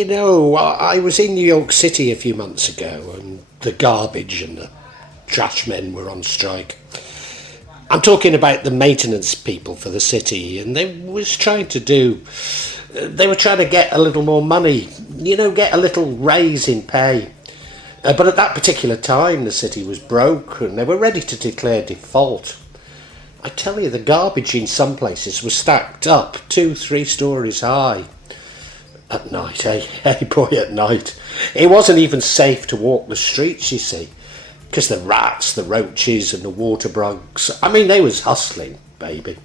I was in New York City a few months ago, and the garbage and the trash men were on strike. I'm talking about the maintenance people for the city, and they were trying to get a little more money, get a little raise in pay. But at that particular time, the city was broke, and they were ready to declare default. I tell you, the garbage in some places was stacked up 2-3 stories high. At night, hey boy, at night. It wasn't even safe to walk the streets, you see, because the rats, the roaches and the water bugs, they was hustling, baby.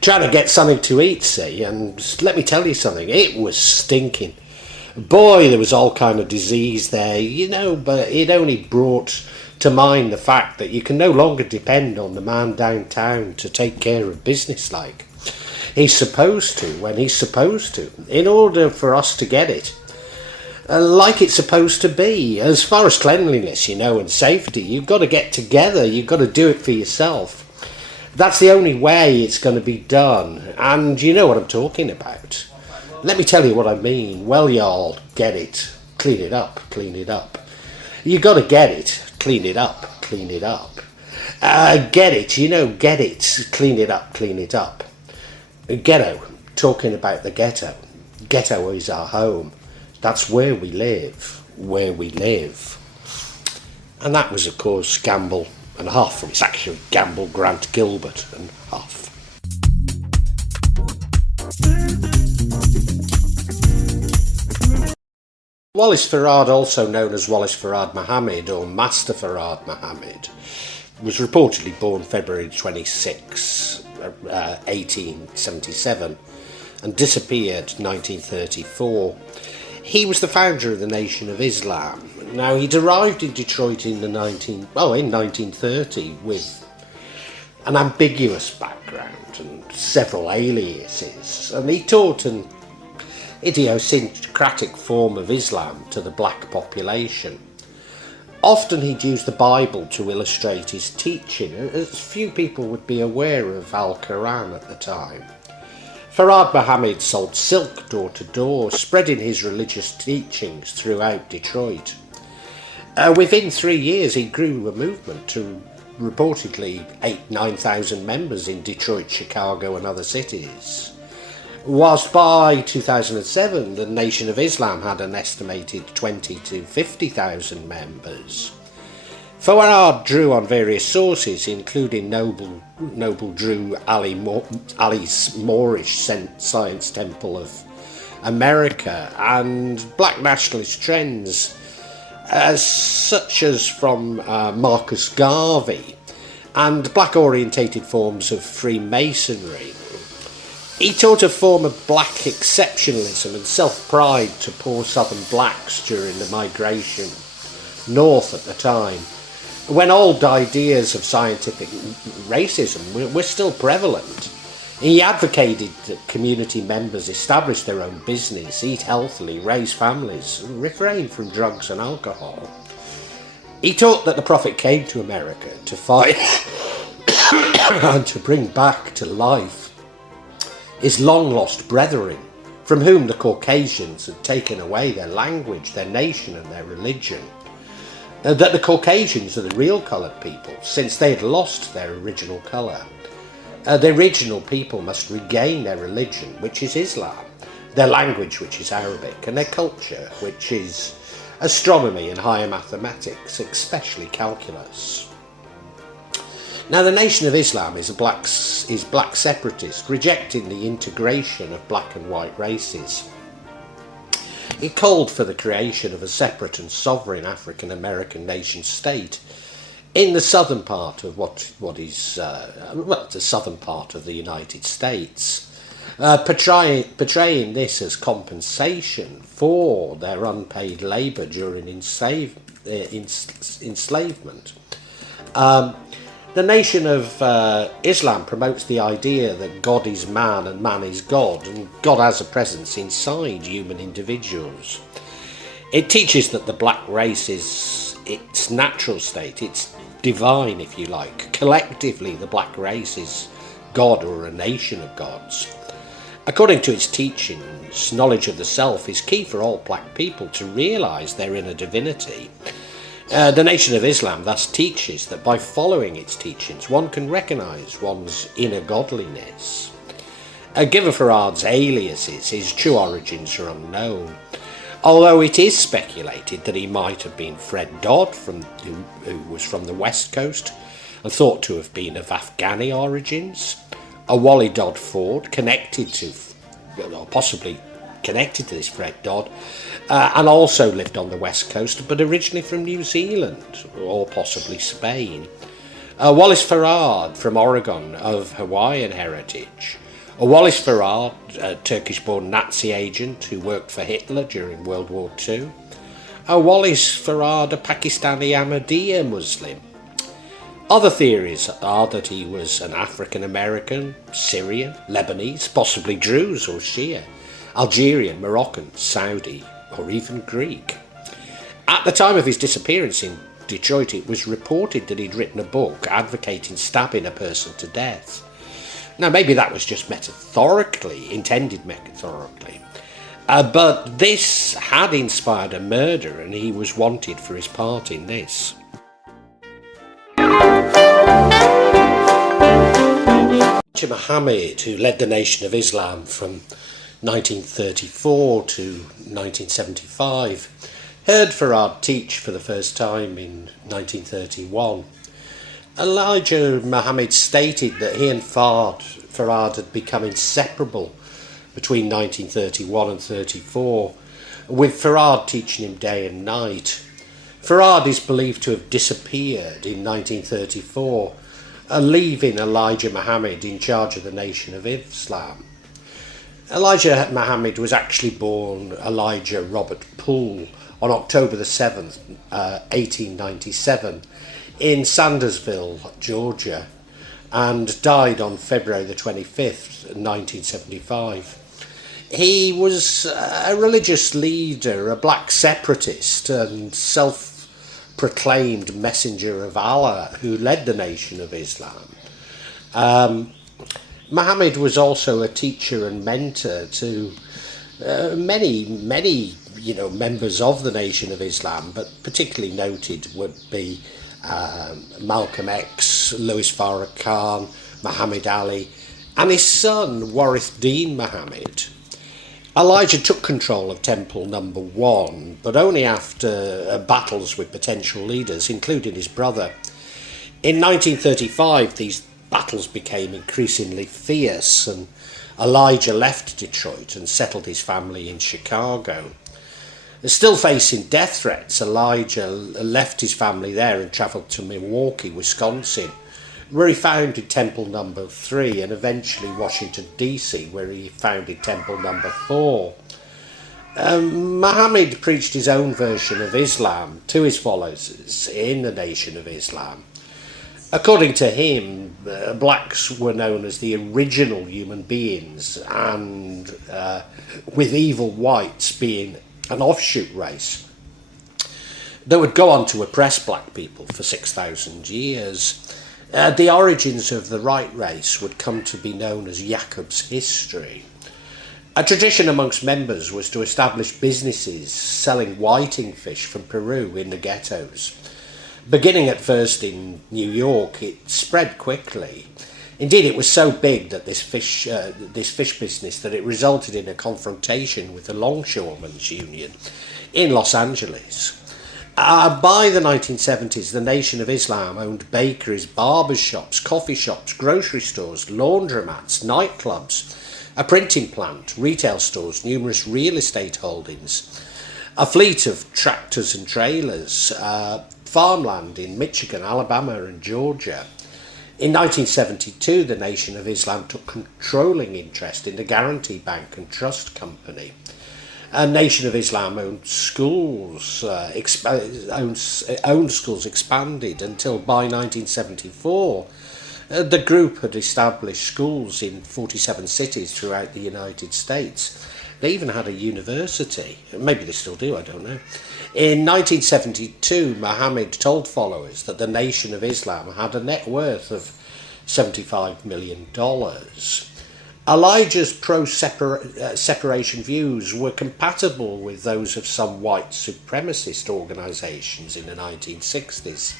Trying to get something to eat, see, and let me tell you something, it was stinking. Boy, there was all kind of disease there, but it only brought to mind the fact that you can no longer depend on the man downtown to take care of business like. He's supposed to, when he's supposed to, in order for us to get it. Like it's supposed to be. As far as cleanliness, and safety, you've got to get together, you've got to do it for yourself. That's the only way it's going to be done, and you know what I'm talking about. Let me tell you what I mean. Well, y'all, get it. Clean it up, clean it up. You got to get it. Clean it up, clean it up. Get it, get it. Clean it up, clean it up. Ghetto, talking about the ghetto. Ghetto is our home. That's where we live, And that was, of course, Gamble and Huff. It's actually Gamble, Grant, Gilbert and Huff. Wallace Fard, also known as Wallace Fard Muhammad or Master Fard Muhammad, was reportedly born February 26, 1877 and disappeared 1934. He was the founder of the Nation of Islam. Now, he arrived in Detroit in 1930 with an ambiguous background and several aliases, and he taught an idiosyncratic form of Islam to the black population. Often he'd use the Bible to illustrate his teaching, as few people would be aware of Al-Qu'ran at the time. Fard Muhammad sold silk door to door, spreading his religious teachings throughout Detroit. Within 3 years he grew a movement to reportedly 8,000-9,000 members in Detroit, Chicago and other cities. Whilst by 2007 the Nation of Islam had an estimated 20,000 to 50,000 members. Fard drew on various sources, including Noble drew Ali's Moorish Science Temple of America and black nationalist trends, such as from Marcus Garvey, and black-orientated forms of Freemasonry. He taught a form of black exceptionalism and self-pride to poor southern blacks during the migration north at the time, when old ideas of scientific racism were still prevalent. He advocated that community members establish their own business, eat healthily, raise families, and refrain from drugs and alcohol. He taught that the Prophet came to America to fight and to bring back to life his long-lost brethren, from whom the Caucasians had taken away their language, their nation and their religion. That the Caucasians are the real coloured people, since they had lost their original colour. The original people must regain their religion, which is Islam, their language, which is Arabic, and their culture, which is astronomy and higher mathematics, especially calculus. Now, the Nation of Islam is black separatist, rejecting the integration of black and white races. It called for the creation of a separate and sovereign African-American nation-state in the southern part of the southern part of the United States, portraying this as compensation for their unpaid labour during enslavement. The Nation of Islam promotes the idea that God is man and man is God, and God has a presence inside human individuals. It teaches that the black race is its natural state, it's divine, if you like. Collectively, the black race is God or a nation of gods. According to its teachings, knowledge of the self is key for all black people to realise their inner divinity. The Nation of Islam thus teaches that by following its teachings, one can recognise one's inner godliness. Given Fard's aliases, his true origins are unknown, although it is speculated that he might have been Fred Dodd, who was from the West Coast and thought to have been of Afghani origins, a Wally Dodd Ford connected to, or possibly connected to this Fred Dodd, and also lived on the West Coast, but originally from New Zealand, or possibly Spain. Wallace Fard from Oregon, of Hawaiian heritage. Wallace Fard, a Turkish-born Nazi agent who worked for Hitler during World War II. Wallace Fard, a Pakistani Ahmadiyya Muslim. Other theories are that he was an African-American, Syrian, Lebanese, possibly Druze or Shia, Algerian, Moroccan, Saudi, or even Greek. At the time of his disappearance in Detroit, it was reported that he'd written a book advocating stabbing a person to death. Now, maybe that was just intended metaphorically, but this had inspired a murder, and he was wanted for his part in this. Muhammad, who led the Nation of Islam from 1934 to 1975, heard Fard teach for the first time in 1931. Elijah Muhammad stated that he and Fard had become inseparable between 1931 and 34, with Fard teaching him day and night. Fard is believed to have disappeared in 1934, leaving Elijah Muhammad in charge of the Nation of Islam. Elijah Muhammad was actually born Elijah Robert Poole on October the 7th, 1897, in Sandersville, Georgia, and died on February the 25th, 1975. He was a religious leader, a black separatist and self-proclaimed messenger of Allah who led the Nation of Islam. Muhammad was also a teacher and mentor to many members of the Nation of Islam, but particularly noted would be Malcolm X, Louis Farrakhan, Muhammad Ali, and his son Warith Deen Muhammad. Elijah took control of Temple Number 1, but only after battles with potential leaders, including his brother. In 1935, these battles became increasingly fierce, and Elijah left Detroit and settled his family in Chicago. Still facing death threats, Elijah left his family there and travelled to Milwaukee, Wisconsin, where he founded Temple Number 3, and eventually Washington, D.C., where he founded Temple Number 4. Muhammad preached his own version of Islam to his followers in the Nation of Islam. According to him, blacks were known as the original human beings, and with evil whites being an offshoot race that would go on to oppress black people for 6,000 years. The origins of the right race would come to be known as Jacob's history. A tradition amongst members was to establish businesses selling whiting fish from Peru in the ghettos. Beginning at first in New York, it spread quickly. Indeed, it was so big that this fish business that it resulted in a confrontation with the Longshoremen's Union in Los Angeles. By the 1970s, the Nation of Islam owned bakeries, barbers shops, coffee shops, grocery stores, laundromats, nightclubs, a printing plant, retail stores, numerous real estate holdings, a fleet of tractors and trailers, farmland in Michigan, Alabama and Georgia. In 1972, the Nation of Islam took controlling interest in the Guarantee Bank and Trust Company. A Nation of Islam owned schools, owned schools expanded until by 1974, the group had established schools in 47 cities throughout the United States. They even had a university. Maybe they still do, I don't know. In 1972, Muhammad told followers that the Nation of Islam had a net worth of $75 million. Elijah's pro-separation views were compatible with those of some white supremacist organisations in the 1960s.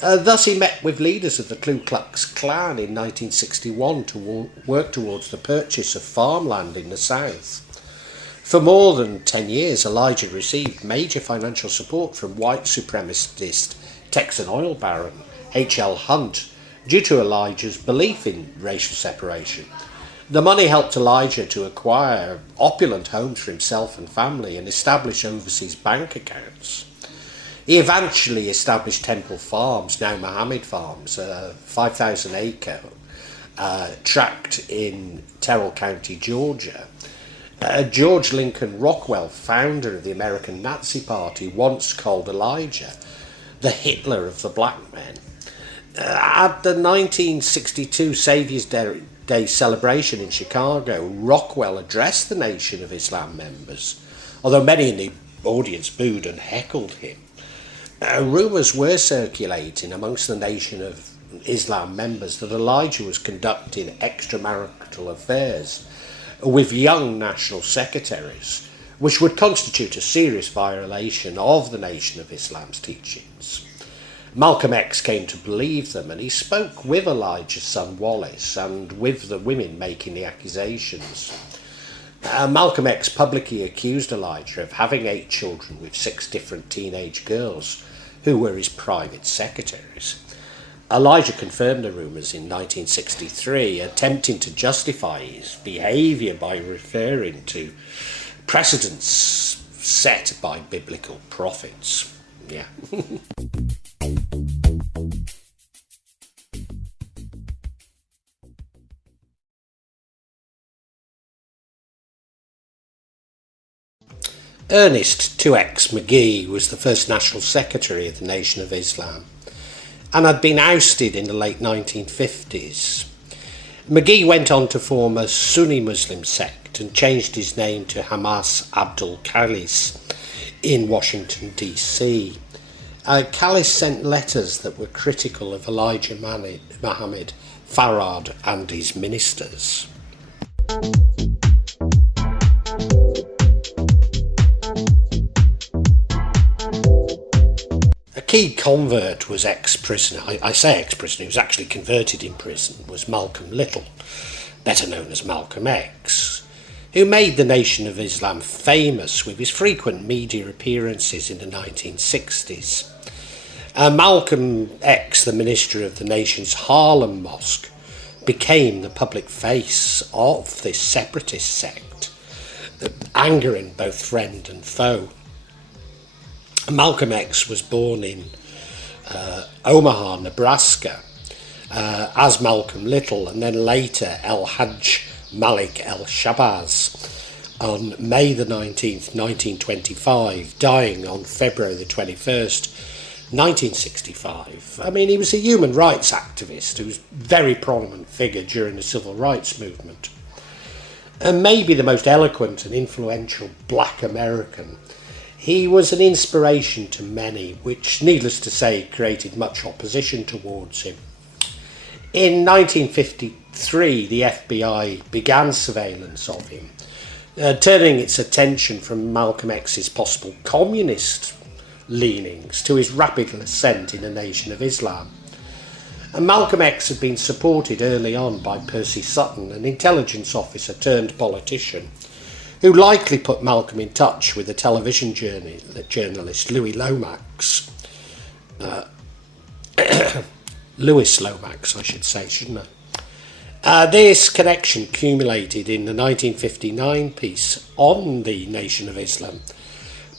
Thus he met with leaders of the Ku Klux Klan in 1961 to work towards the purchase of farmland in the South. For more than 10 years, Elijah received major financial support from white supremacist Texan oil baron H.L. Hunt due to Elijah's belief in racial separation. The money helped Elijah to acquire opulent homes for himself and family and establish overseas bank accounts. He eventually established Temple Farms, now Muhammad Farms, a 5,000-acre tract in Terrell County, Georgia. George Lincoln Rockwell, founder of the American Nazi Party, once called Elijah the Hitler of the black men. At the 1962 Saviour's Day celebration in Chicago, Rockwell addressed the Nation of Islam members, although many in the audience booed and heckled him. Rumours were circulating amongst the Nation of Islam members that Elijah was conducting extramarital affairs with young national secretaries, which would constitute a serious violation of the Nation of Islam's teachings. Malcolm X came to believe them, and he spoke with Elijah's son Wallace and with the women making the accusations. Malcolm X publicly accused Elijah of having 8 children with 6 different teenage girls who were his private secretaries. Elijah confirmed the rumours in 1963, attempting to justify his behaviour by referring to precedents set by biblical prophets. Yeah. Ernest 2X McGee was the first National Secretary of the Nation of Islam and had been ousted in the late 1950s. McGee went on to form a Sunni Muslim sect and changed his name to Hamas Abdul Khalis in Washington, D.C. Khalis sent letters that were critical of Elijah Muhammad Fard and his ministers. A key convert was ex-prisoner, I say ex-prisoner, he was actually converted in prison, was Malcolm Little, better known as Malcolm X, who made the Nation of Islam famous with his frequent media appearances in the 1960s. Malcolm X, the minister of the nation's Harlem Mosque, became the public face of this separatist sect, angering both friend and foe. Malcolm X was born in Omaha, Nebraska, as Malcolm Little, and then later El-Hajj Malik El-Shabazz on May the 19th, 1925, dying on February the 21st, 1965. I mean, he was a human rights activist who was a very prominent figure during the civil rights movement, and maybe the most eloquent and influential black American. He was an inspiration to many, which, needless to say, created much opposition towards him. In 1953, the FBI began surveillance of him, turning its attention from Malcolm X's possible communist leanings to his rapid ascent in the Nation of Islam. And Malcolm X had been supported early on by Percy Sutton, an intelligence officer turned politician, who likely put Malcolm in touch with the television journalist Louis Lomax. Louis Lomax, I should say, shouldn't I? This connection accumulated in the 1959 piece on the Nation of Islam,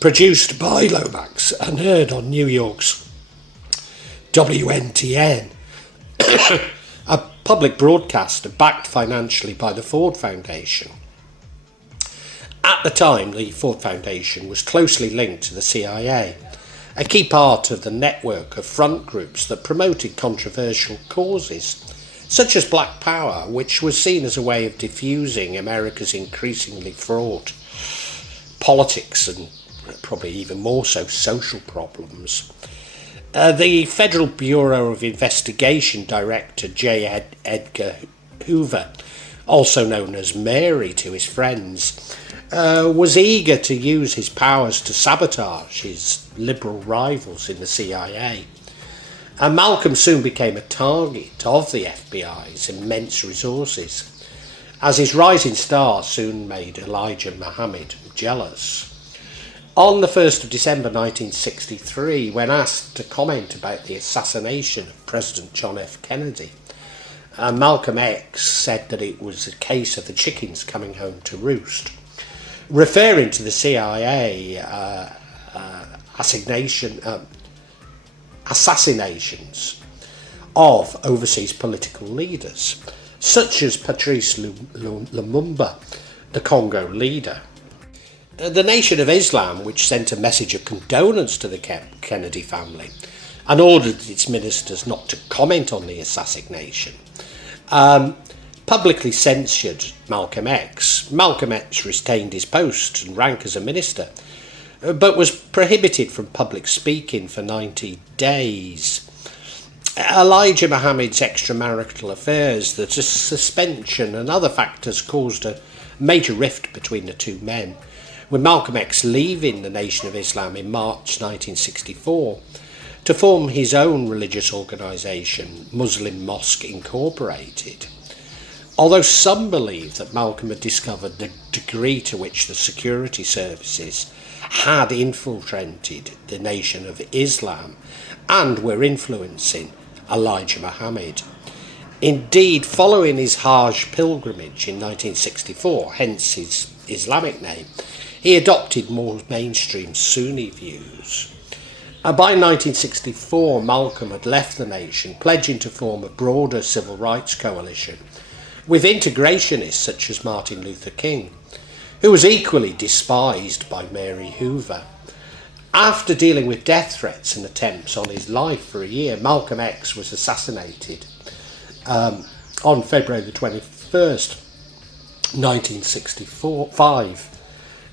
produced by Lomax and heard on New York's WNTN, a public broadcaster backed financially by the Ford Foundation. At the time, the Ford Foundation was closely linked to the CIA, a key part of the network of front groups that promoted controversial causes, such as Black Power, which was seen as a way of diffusing America's increasingly fraught politics and probably even more so social problems. The Federal Bureau of Investigation Director J. Edgar Hoover also known as Mary to his friends, was eager to use his powers to sabotage his liberal rivals in the CIA. And Malcolm soon became a target of the FBI's immense resources, as his rising star soon made Elijah Muhammad jealous. On the 1st of December 1963, when asked to comment about the assassination of President John F. Kennedy, Malcolm X said that it was a case of the chickens coming home to roost, referring to the CIA assassinations of overseas political leaders, such as Patrice Lumumba, the Congo leader. The Nation of Islam, which sent a message of condolence to the Kennedy family and ordered its ministers not to comment on the assassination, publicly censured Malcolm X. Malcolm X retained his post and rank as a minister, but was prohibited from public speaking for 90 days. Elijah Muhammad's extramarital affairs, the suspension and other factors caused a major rift between the two men, with Malcolm X leaving the Nation of Islam in March 1964 to form his own religious organisation, Muslim Mosque Incorporated. Although some believe that Malcolm had discovered the degree to which the security services had infiltrated the Nation of Islam and were influencing Elijah Muhammad. Indeed, following his Hajj pilgrimage in 1964, hence his Islamic name, he adopted more mainstream Sunni views. By 1964, Malcolm had left the nation, pledging to form a broader civil rights coalition with integrationists such as Martin Luther King, who was equally despised by Mary Hoover. After dealing with death threats and attempts on his life for a year, Malcolm X was assassinated on February the 21st, 1965.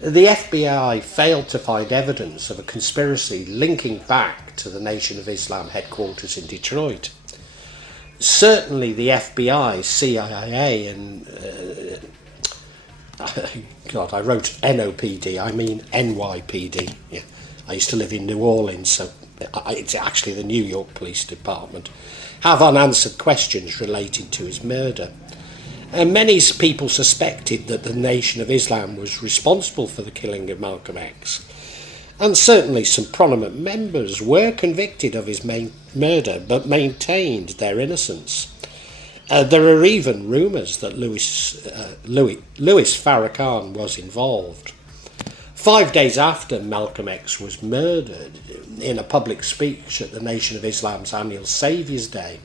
The FBI failed to find evidence of a conspiracy linking back to the Nation of Islam headquarters in Detroit. Certainly the FBI, CIA and I wrote NOPD, I mean NYPD. Yeah. I used to live in New Orleans, so it's actually the New York Police Department, have unanswered questions related to his murder. And many people suspected that the Nation of Islam was responsible for the killing of Malcolm X. And certainly some prominent members were convicted of his murder, but maintained their innocence. There are even rumours that Louis Farrakhan was involved. 5 days after Malcolm X was murdered, in a public speech at the Nation of Islam's annual Saviour's Day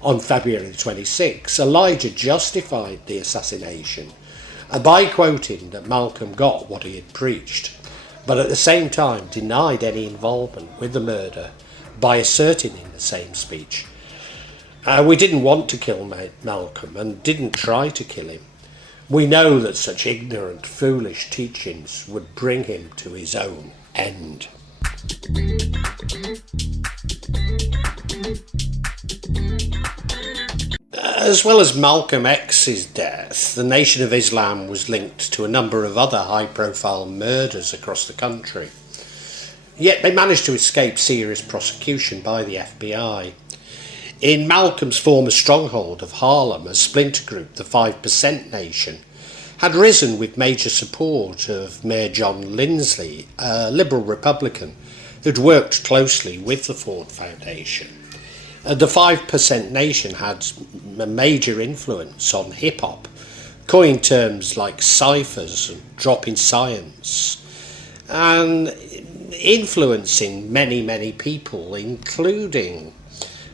on February 26, Elijah justified the assassination by quoting that Malcolm got what he had preached, but at the same time denied any involvement with the murder by asserting in the same speech, "We didn't want to kill Malcolm and didn't try to kill him. We know that such ignorant, foolish teachings would bring him to his own end." As well as Malcolm X's death, the Nation of Islam was linked to a number of other high-profile murders across the country. Yet they managed to escape serious prosecution by the FBI. In Malcolm's former stronghold of Harlem, a splinter group, the 5% Nation, had risen with major support of Mayor John Lindsay, a liberal Republican who'd worked closely with the Ford Foundation. The 5% Nation had a major influence on hip-hop, coined terms like ciphers and drop in science, and influencing many people, including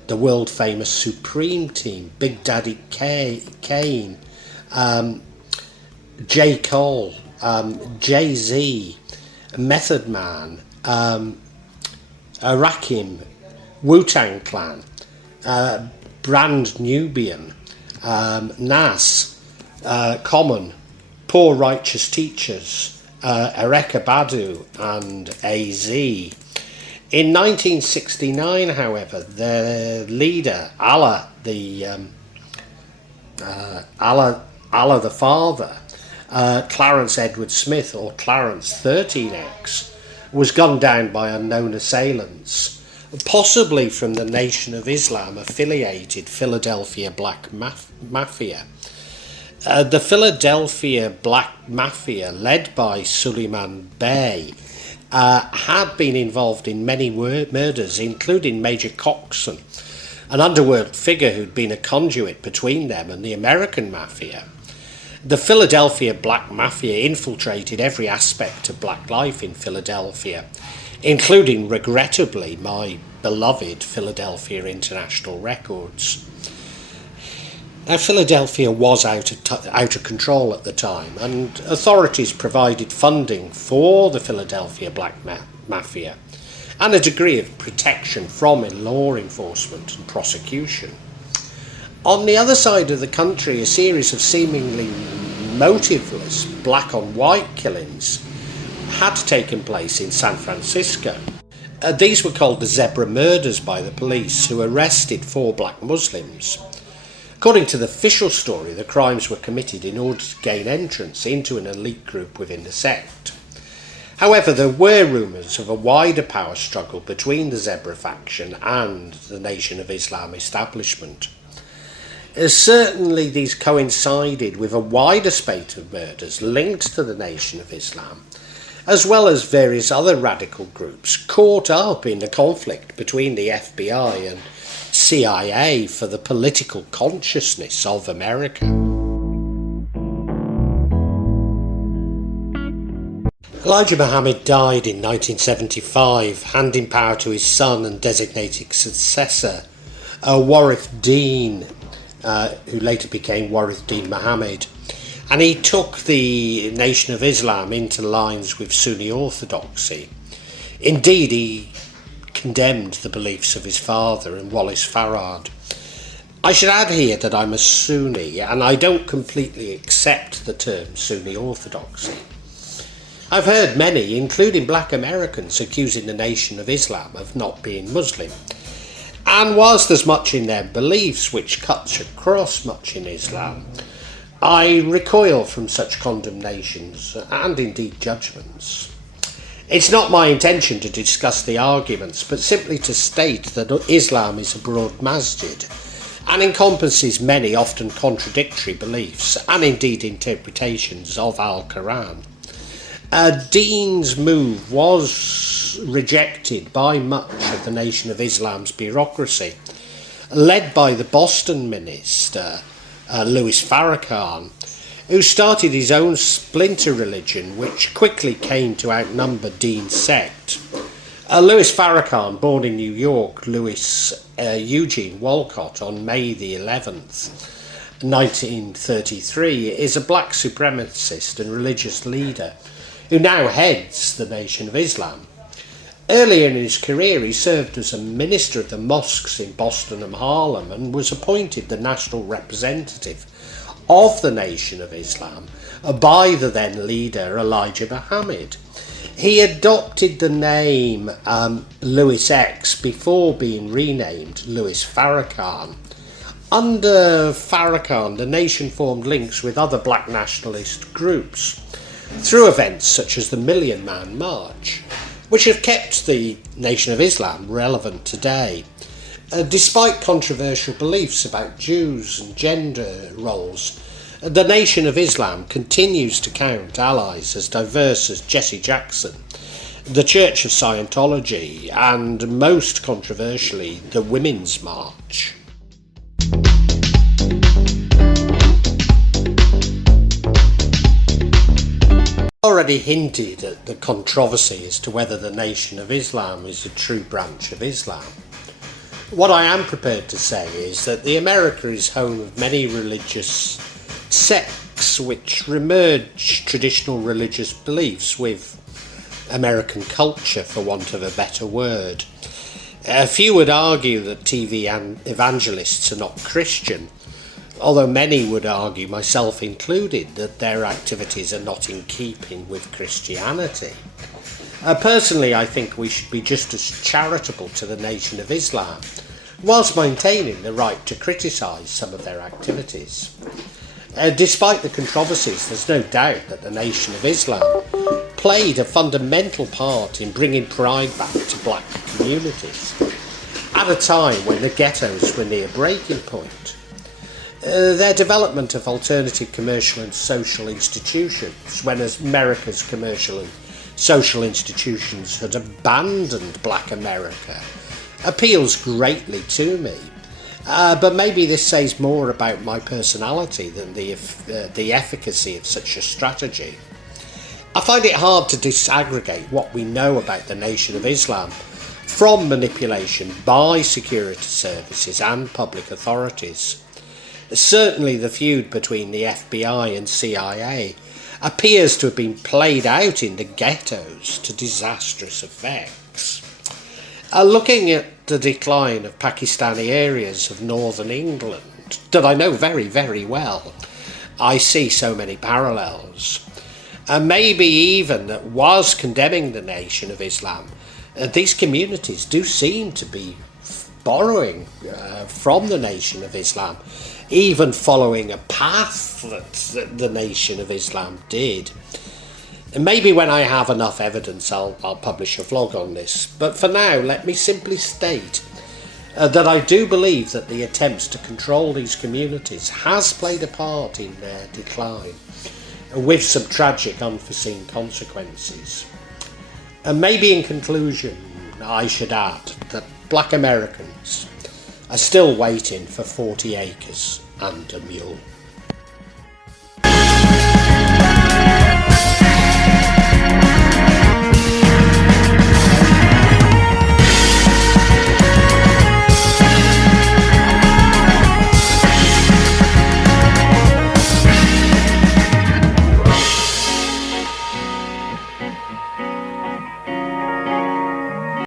the world-famous Supreme Team, Big Daddy Kane, J. Cole, Jay-Z, Method Man, Rakim, Wu-Tang Clan, Brand Nubian, Nas, Common, Poor Righteous Teachers, Erykah Badu and AZ. In 1969, however, the leader, Allah the Father, Clarence Edward Smith, or Clarence 13X, was gunned down by unknown assailants, possibly from the Nation of Islam affiliated Philadelphia Black Mafia. The Philadelphia Black Mafia, led by Suleiman Bey, had been involved in many murders, including Major Coxon, an underworld figure who'd been a conduit between them and the American Mafia. The Philadelphia Black Mafia infiltrated every aspect of black life in Philadelphia, including, regrettably, my beloved Philadelphia International Records. Now, Philadelphia was out of control at the time, and authorities provided funding for the Philadelphia Black Mafia and a degree of protection from law enforcement and prosecution. On the other side of the country, a series of seemingly motiveless black-on-white killings had taken place in San Francisco. These were called the Zebra Murders by the police, who arrested 4 black Muslims. According to the official story, the crimes were committed in order to gain entrance into an elite group within the sect. However, there were rumours of a wider power struggle between the Zebra faction and the Nation of Islam establishment. Certainly these coincided with a wider spate of murders linked to the Nation of Islam, as well as various other radical groups caught up in a conflict between the FBI and CIA for the political consciousness of America. Elijah Muhammad died in 1975, handing power to his son and designated successor, Warith Deen, who later became Warith Deen Muhammad, and he took the Nation of Islam into lines with Sunni orthodoxy. Indeed, he condemned the beliefs of his father and Wallace Fard. I should add here that I'm a Sunni, and I don't completely accept the term Sunni orthodoxy. I've heard many, including black Americans, accusing the Nation of Islam of not being Muslim. And whilst there's much in their beliefs which cuts across much in Islam, I recoil from such condemnations and indeed judgments. It's not my intention to discuss the arguments, but simply to state that Islam is a broad masjid and encompasses many often contradictory beliefs and indeed interpretations of Al-Qu'ran. Deen's move was rejected by much of the Nation of Islam's bureaucracy, led by the Boston minister, Louis Farrakhan, who started his own splinter religion, which quickly came to outnumber Deen's sect. Louis Farrakhan, born in New York, Louis Eugene Walcott, on May the 11th, 1933, is a black supremacist and religious leader who now heads the Nation of Islam. Earlier in his career, he served as a minister of the mosques in Boston and Harlem and was appointed the national representative of the Nation of Islam by the then leader Elijah Muhammad. He adopted the name Louis X before being renamed Louis Farrakhan. Under Farrakhan, the nation formed links with other black nationalist groups through events such as the Million Man March, which have kept the Nation of Islam relevant today. Despite controversial beliefs about Jews and gender roles, the Nation of Islam continues to count allies as diverse as Jesse Jackson, the Church of Scientology, and most controversially, the Women's March. Already hinted at the controversy as to whether the Nation of Islam is a true branch of Islam. What I am prepared to say is that America is home of many religious sects which merge traditional religious beliefs with American culture, for want of a better word. A few would argue that TV evangelists are not Christian, although many would argue, myself included, that their activities are not in keeping with Christianity. Personally, I think we should be just as charitable to the Nation of Islam, whilst maintaining the right to criticise some of their activities. Despite the controversies, there's no doubt that the Nation of Islam played a fundamental part in bringing pride back to black communities at a time when the ghettos were near breaking point. Their development of alternative commercial and social institutions, when America's commercial and social institutions had abandoned black America, appeals greatly to me. But maybe this says more about my personality than the efficacy of such a strategy. I find it hard to disaggregate what we know about the Nation of Islam from manipulation by security services and public authorities. Certainly the feud between the FBI and CIA appears to have been played out in the ghettos to disastrous effects. Looking at the decline of Pakistani areas of northern England, that I know very, very well, I see so many parallels. And maybe even that was condemning the Nation of Islam, these communities do seem to be borrowing from the Nation of Islam, even following a path that the Nation of Islam did. And maybe when I have enough evidence, I'll publish a vlog on this. But for now, let me simply state that I do believe that the attempts to control these communities has played a part in their decline, with some tragic unforeseen consequences. And maybe in conclusion, I should add that black Americans are still waiting for 40 acres and a mule.